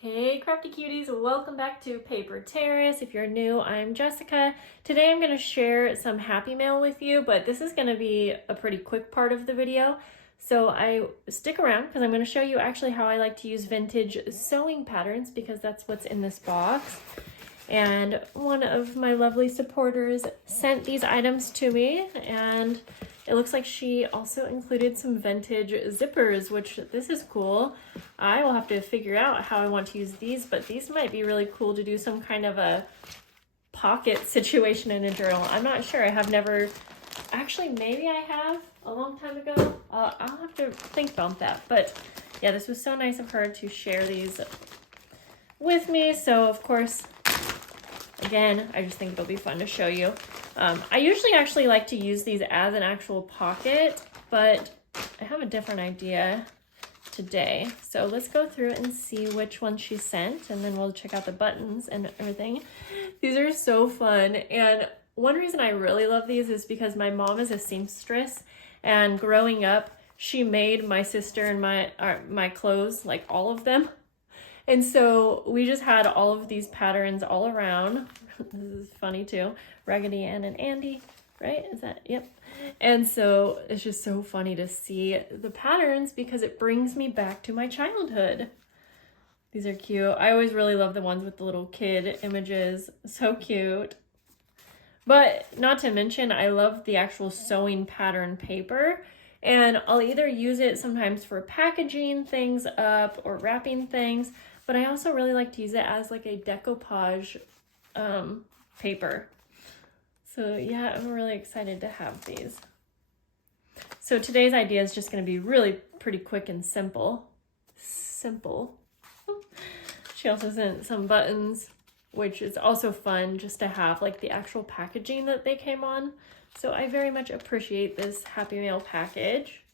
Hey crafty cuties, welcome back to Paper Terrace. If you're new, I'm Jessica. Today I'm going to share some happy mail with you, but this is going to be a pretty quick part of the video. So stick around because I'm going to show you actually how I like to use vintage sewing patterns because that's what's in this box. And one of my lovely supporters sent these items to me, and it looks like she also included some vintage zippers, which this is cool. I will have to figure out how I want to use these, but these might be really cool to do some kind of a pocket situation in a journal. I'm not sure. I have never, actually maybe I have a long time ago. I'll have to think about that. But yeah, this was so nice of her to share these with me. So of course, again, I just think it'll be fun to show you. I usually actually like to use these as an actual pocket, but I have a different idea today. So let's go through and see which one she sent, and then we'll check out the buttons and everything. These are so fun, and one reason I really love these is because my mom is a seamstress, and growing up, she made my sister and my clothes, like all of them. And so we just had all of these patterns all around. This is funny too. Raggedy Ann and Andy, right? Is that, yep. And so it's just so funny to see the patterns because it brings me back to my childhood. These are cute. I always really love the ones with the little kid images. So cute. But not to mention, I love the actual sewing pattern paper. And I'll either use it sometimes for packaging things up or wrapping things, but I also really like to use it as like a decoupage paper. So yeah, I'm really excited to have these. So today's idea is just going to be really pretty quick and simple. She also sent some buttons, which is also fun just to have like the actual packaging that they came on. So I very much appreciate this Happy Mail package.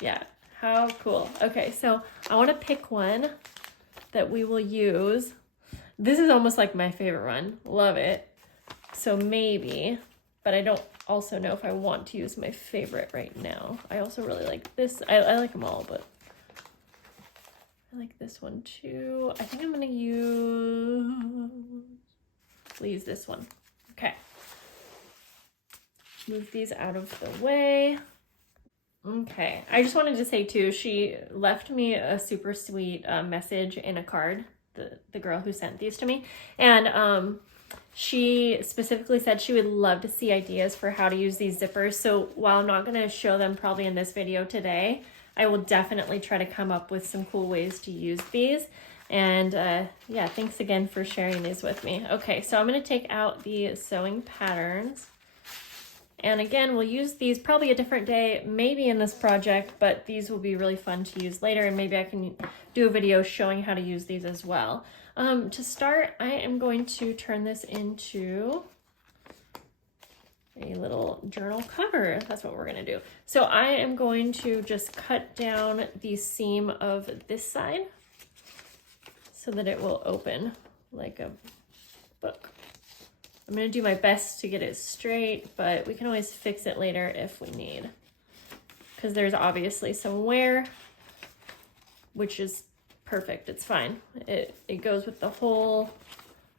Yeah, how cool. Okay, so I want to pick one that we will use. This is almost like my favorite one. Love it. So maybe, but I don't also know if I want to use my favorite right now. I also really like this. I like them all, but I like this one too. I think I'm going to use this one. Okay. Move these out of the way. Okay, I just wanted to say too, she left me a super sweet message in a card, the girl who sent these to me, and she specifically said she would love to see ideas for how to use these zippers. So while I'm not going to show them probably in this video today, I will definitely try to come up with some cool ways to use these. And yeah, thanks again for sharing these with me. Okay, so I'm going to take out the sewing patterns. And again, we'll use these probably a different day, maybe in this project, but these will be really fun to use later, and maybe I can do a video showing how to use these as well. To start, I am going to turn this into a little journal cover. That's what we're gonna do. So I am going to just cut down the seam of this side so that it will open like a book. I'm going to do my best to get it straight, but we can always fix it later if we need. Because there's obviously some wear, which is perfect. It's fine. It goes with the whole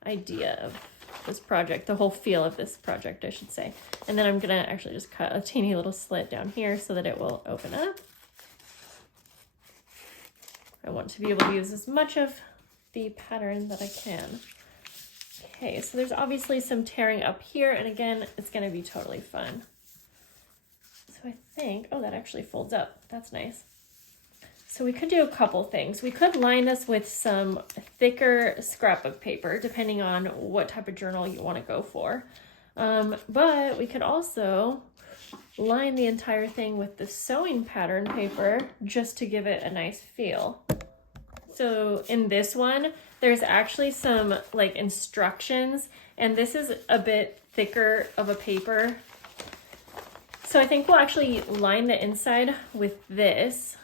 idea of this project, the whole feel of this project, I should say. And then I'm going to actually just cut a teeny little slit down here so that it will open up. I want to be able to use as much of the pattern that I can. Okay, so there's obviously some tearing up here, and again, it's going to be totally fun. So I think, oh, that actually folds up. That's nice. So we could do a couple things. We could line this with some thicker scrapbook paper, depending on what type of journal you want to go for. But we could also line the entire thing with the sewing pattern paper just to give it a nice feel. So in this one, there's actually some like instructions, and this is a bit thicker of a paper. So I think we'll actually line the inside with this.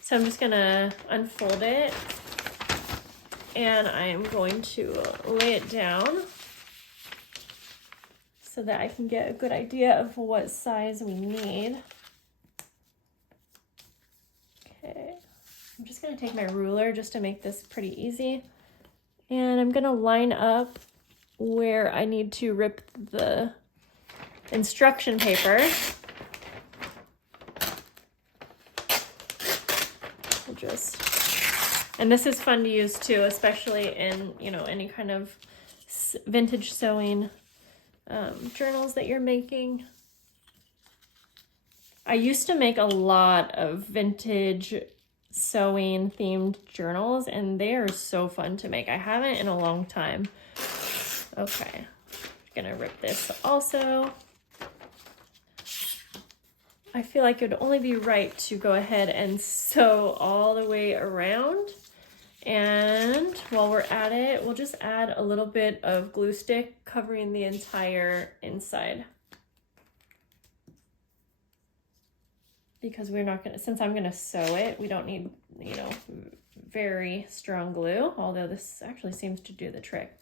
So I'm just gonna unfold it, and I am going to lay it down so that I can get a good idea of what size we need. Okay. I'm just gonna take my ruler just to make this pretty easy. And I'm gonna line up where I need to rip the instruction paper. And this is fun to use too, especially in, you know, any kind of vintage sewing journals that you're making. I used to make a lot of vintage sewing themed journals, and they are so fun to make. I haven't in a long time. Okay, I'm gonna rip this also. I feel like it would only be right to go ahead and sew all the way around. And while we're at it, we'll just add a little bit of glue stick covering the entire inside. Because we're not gonna, since I'm gonna sew it, we don't need, you know, very strong glue, although this actually seems to do the trick.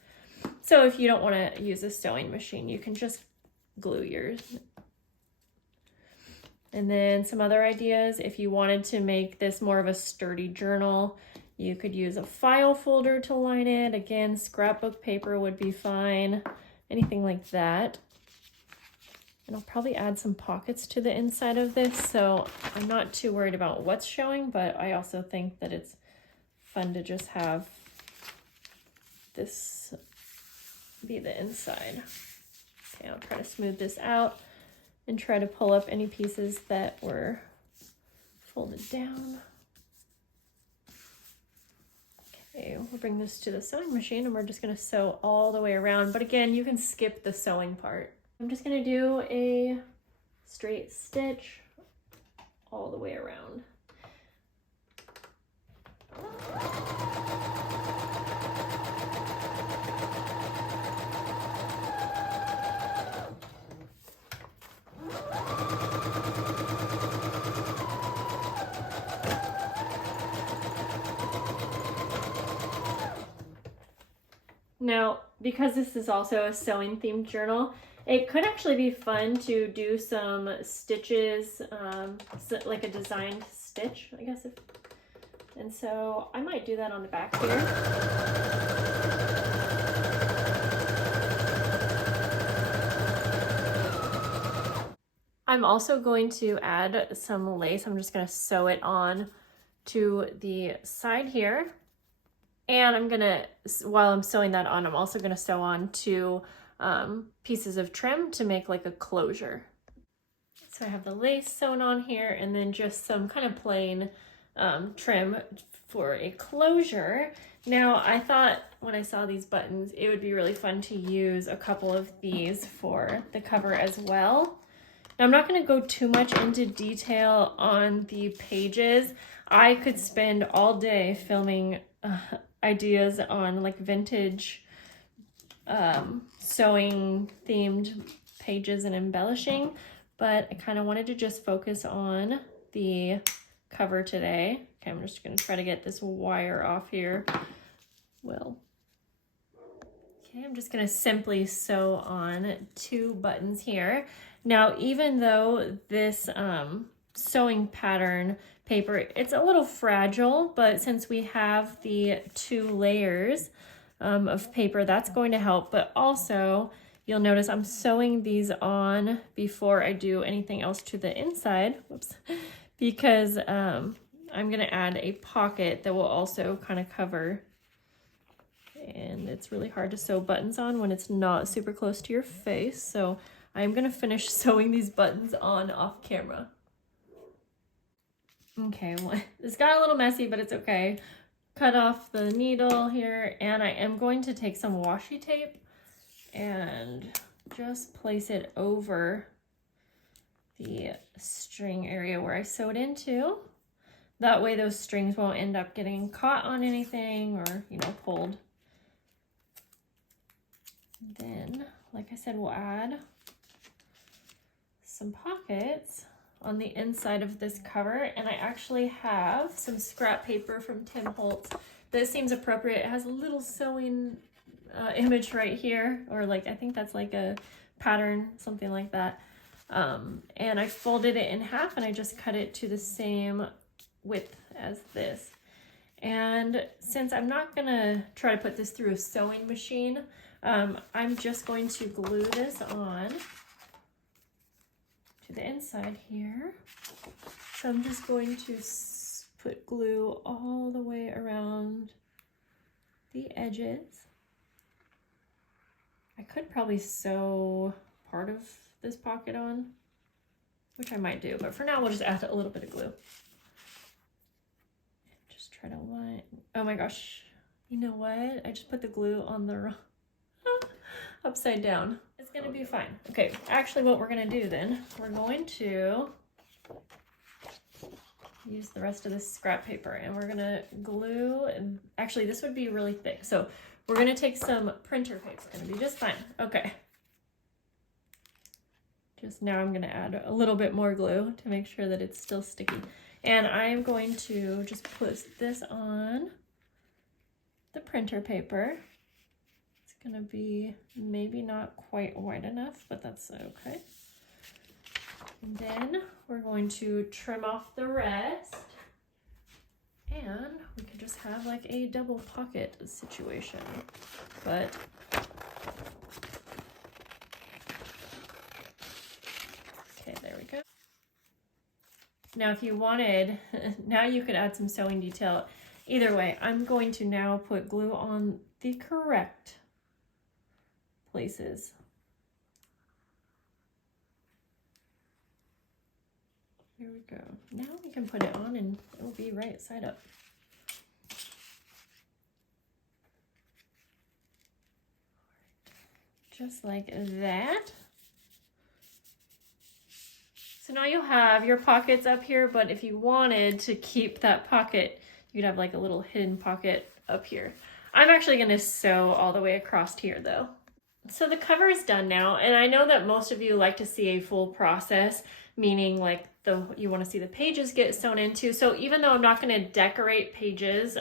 So if you don't wanna use a sewing machine, you can just glue yours. And then some other ideas, if you wanted to make this more of a sturdy journal, you could use a file folder to line it. Again, scrapbook paper would be fine, anything like that. And I'll probably add some pockets to the inside of this, so I'm not too worried about what's showing, but I also think that it's fun to just have this be the inside. Okay, I'll try to smooth this out and try to pull up any pieces that were folded down. Okay, we'll bring this to the sewing machine and we're just gonna sew all the way around. But again, you can skip the sewing part. I'm just gonna do a straight stitch all the way around. Now, because this is also a sewing themed journal, it could actually be fun to do some stitches, like a designed stitch, I guess. And so I might do that on the back here. I'm also going to add some lace. I'm just going to sew it on to the side here. And I'm gonna, while I'm sewing that on, I'm also gonna sew on two pieces of trim to make like a closure. So I have the lace sewn on here and then just some kind of plain trim for a closure. Now I thought when I saw these buttons, it would be really fun to use a couple of these for the cover as well. Now I'm not gonna go too much into detail on the pages. I could spend all day filming ideas on like vintage sewing themed pages and embellishing, but I kind of wanted to just focus on the cover today. Okay, I'm just going to try to get this wire off here. Well, okay, I'm just going to simply sew on two buttons here. Now, even though this sewing pattern paper, it's a little fragile, but since we have the two layers of paper, that's going to help. But also, you'll notice I'm sewing these on before I do anything else to the inside. Whoops. Because I'm going to add a pocket that will also kind of cover. And it's really hard to sew buttons on when it's not super close to your face. So I'm going to finish sewing these buttons on off camera. Okay, well, this got a little messy, but it's okay. Cut off the needle here, and I am going to take some washi tape and just place it over the string area where I sewed into. That way those strings won't end up getting caught on anything or, you know, pulled. Then, like I said, we'll add some pockets on the inside of this cover, and I actually have some scrap paper from Tim Holtz that seems appropriate. It has a little sewing image right here, or like I think that's like a pattern, something like that. And I folded it in half and I just cut it to the same width as this. And since I'm not gonna try to put this through a sewing machine, I'm just going to glue this on to the inside here. So I'm just going to put glue all the way around the edges. I could probably sew part of this pocket on, which I might do, but for now we'll just add a little bit of glue. Just try to line, oh my gosh, you know what? I just put the glue on the wrong, upside down. It's gonna be fine. Okay, actually what we're gonna do then, we're going to use the rest of this scrap paper and we're gonna glue, and actually this would be really thick. So we're gonna take some printer paper. It's gonna be just fine. Okay. Just now I'm gonna add a little bit more glue to make sure that it's still sticky. And I'm going to just put this on the printer paper. It's gonna be maybe not quite wide enough, but that's okay. And then we're going to trim off the rest. And we could just have like a double pocket situation. But okay, there we go. Now if you wanted, now you could add some sewing detail. Either way, I'm going to now put glue on the correct places. There we go. Now we can put it on and it will be right side up. Just like that. So now you'll have your pockets up here, but if you wanted to keep that pocket, you'd have like a little hidden pocket up here. I'm actually gonna sew all the way across here though. So the cover is done now, and I know that most of you like to see a full process, meaning like you want to see the pages get sewn into. So even though I'm not going to decorate pages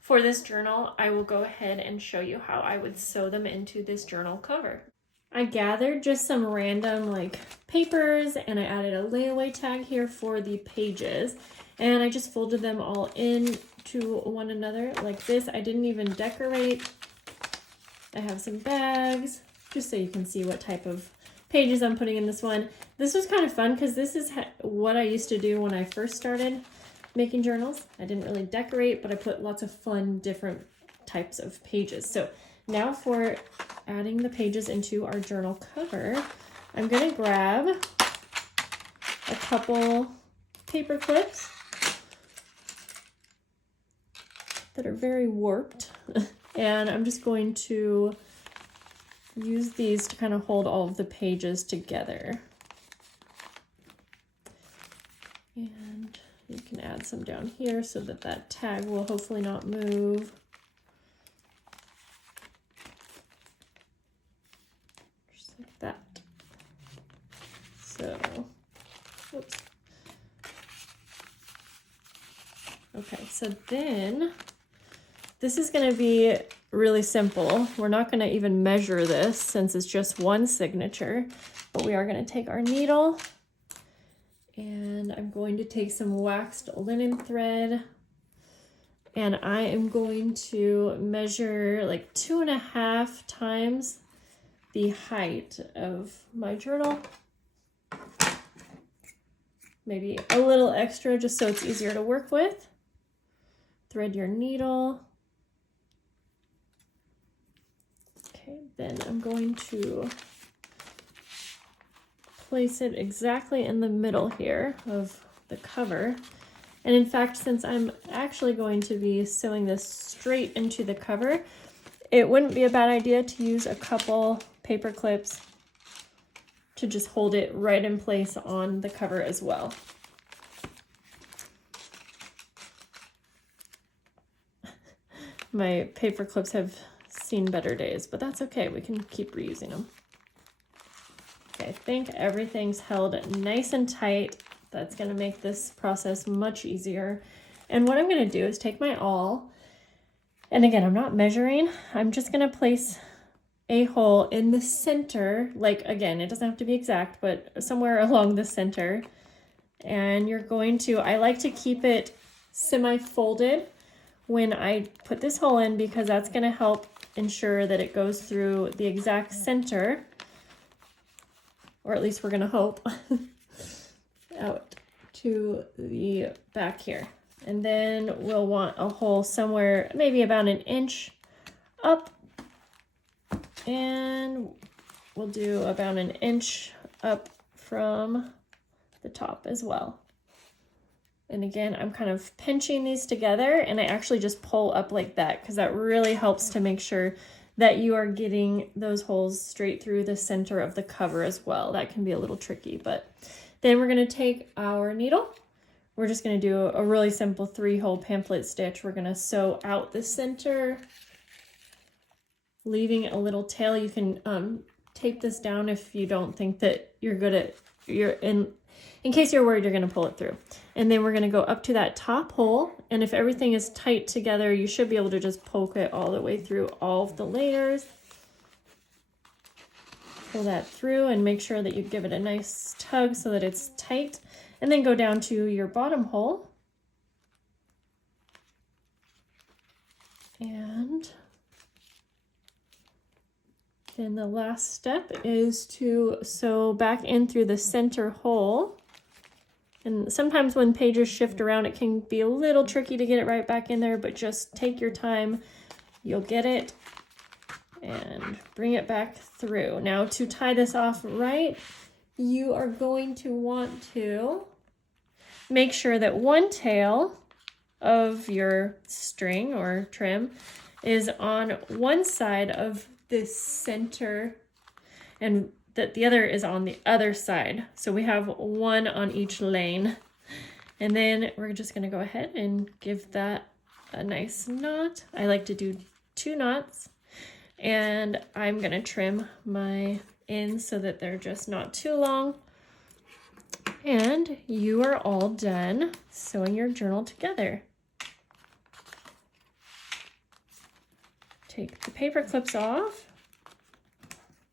for this journal, I will go ahead and show you how I would sew them into this journal cover. I gathered just some random like papers and I added a layaway tag here for the pages, and I just folded them all into one another like this. I didn't even decorate. I have some bags just so you can see what type of pages I'm putting in this one. This was kind of fun because this is what I used to do when I first started making journals. I didn't really decorate, but I put lots of fun different types of pages. So now for adding the pages into our journal cover, I'm gonna grab a couple paper clips that are very warped and I'm just going to use these to kind of hold all of the pages together. And you can add some down here so that that tag will hopefully not move. Just like that. So, oops. Okay, so then this is going to be really simple. We're not going to even measure this since it's just one signature, but we are going to take our needle and I'm going to take some waxed linen thread and I am going to measure like 2.5 times the height of my journal. Maybe a little extra just so it's easier to work with. Thread your needle. Then I'm going to place it exactly in the middle here of the cover. And in fact, since I'm actually going to be sewing this straight into the cover, it wouldn't be a bad idea to use a couple paper clips to just hold it right in place on the cover as well. My paper clips have seen better days, but that's okay. We can keep reusing them. Okay, I think everything's held nice and tight. That's going to make this process much easier. And what I'm going to do is take my awl, and again, I'm not measuring. I'm just going to place a hole in the center. Like, again, it doesn't have to be exact, but somewhere along the center. And you're going to, I like to keep it semi-folded when I put this hole in, because that's going to help ensure that it goes through the exact center, or at least we're going to hope, out to the back here. And then we'll want a hole somewhere maybe about 1 inch up, and we'll do about 1 inch up from the top as well. And again, I'm kind of pinching these together, and I actually just pull up like that because that really helps to make sure that you are getting those holes straight through the center of the cover as well. That can be a little tricky, but then we're going to take our needle. We're just going to do a really simple 3-hole pamphlet stitch. We're going to sew out the center, leaving a little tail. You can tape this down if you don't think that you're good at, in case you're worried you're going to pull it through. And then we're going to go up to that top hole, and if everything is tight together, you should be able to just poke it all the way through all of the layers. Pull that through and make sure that you give it a nice tug so that it's tight. And then go down to your bottom hole. And then the last step is to sew back in through the center hole. And sometimes when pages shift around, it can be a little tricky to get it right back in there, but just take your time. You'll get it and bring it back through. Now to tie this off right, you are going to want to make sure that one tail of your string or trim is on one side of this center and that the other is on the other side. So we have one on each lane. And then we're just going to go ahead and give that a nice knot. I like to do 2 knots, and I'm going to trim my ends so that they're just not too long. And you are all done sewing your journal together. Take the paper clips off,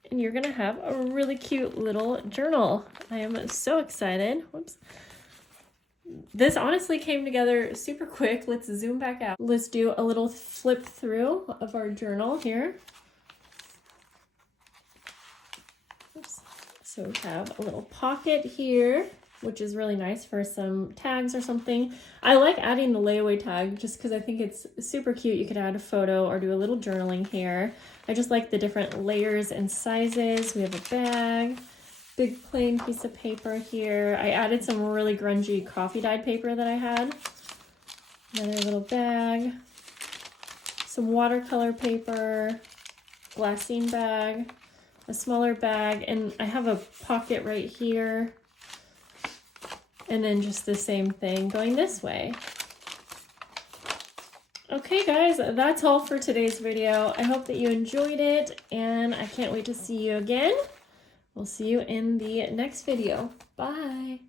and you're gonna have a really cute little journal. I am so excited. Whoops. This honestly came together super quick. Let's zoom back out. Let's do a little flip through of our journal here. Oops. So we have a little pocket here, which is really nice for some tags or something. I like adding the layaway tag just because I think it's super cute. You could add a photo or do a little journaling here. I just like the different layers and sizes. We have a bag, big plain piece of paper here. I added some really grungy coffee dyed paper that I had. Another little bag, some watercolor paper, glassine bag, a smaller bag, and I have a pocket right here. And then just the same thing going this way. Okay guys, that's all for today's video. I hope that you enjoyed it, and I can't wait to see you again. We'll see you in the next video. Bye.